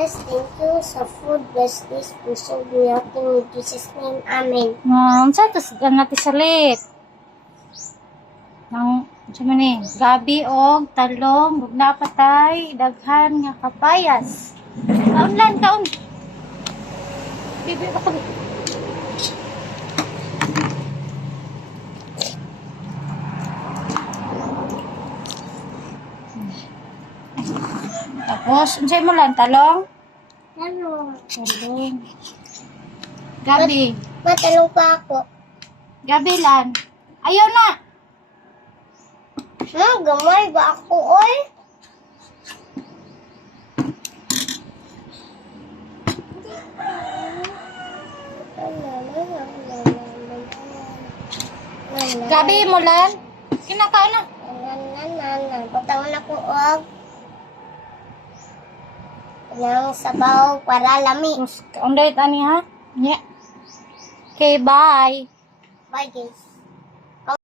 Yes, thank you sa food. Bless this puso. Biyapin in Jesus' name. Amen. Sa tos ganati salit. Nang sama ni gabi og talong ug napatay daghan nga kapayas. Kaon lan kaon. Bibi ba ko? Tapos unsay mo lan talong? Ano? Talong. Gabi. Matanong pa ako. Gabi lan. Ayaw na. Gamay ba ako, oy? Gabi mo lan. Kinakaon na. Patangon ako og ng sabaw para lami. Unday tani ha? Yeah. Okay, bye. Bye guys.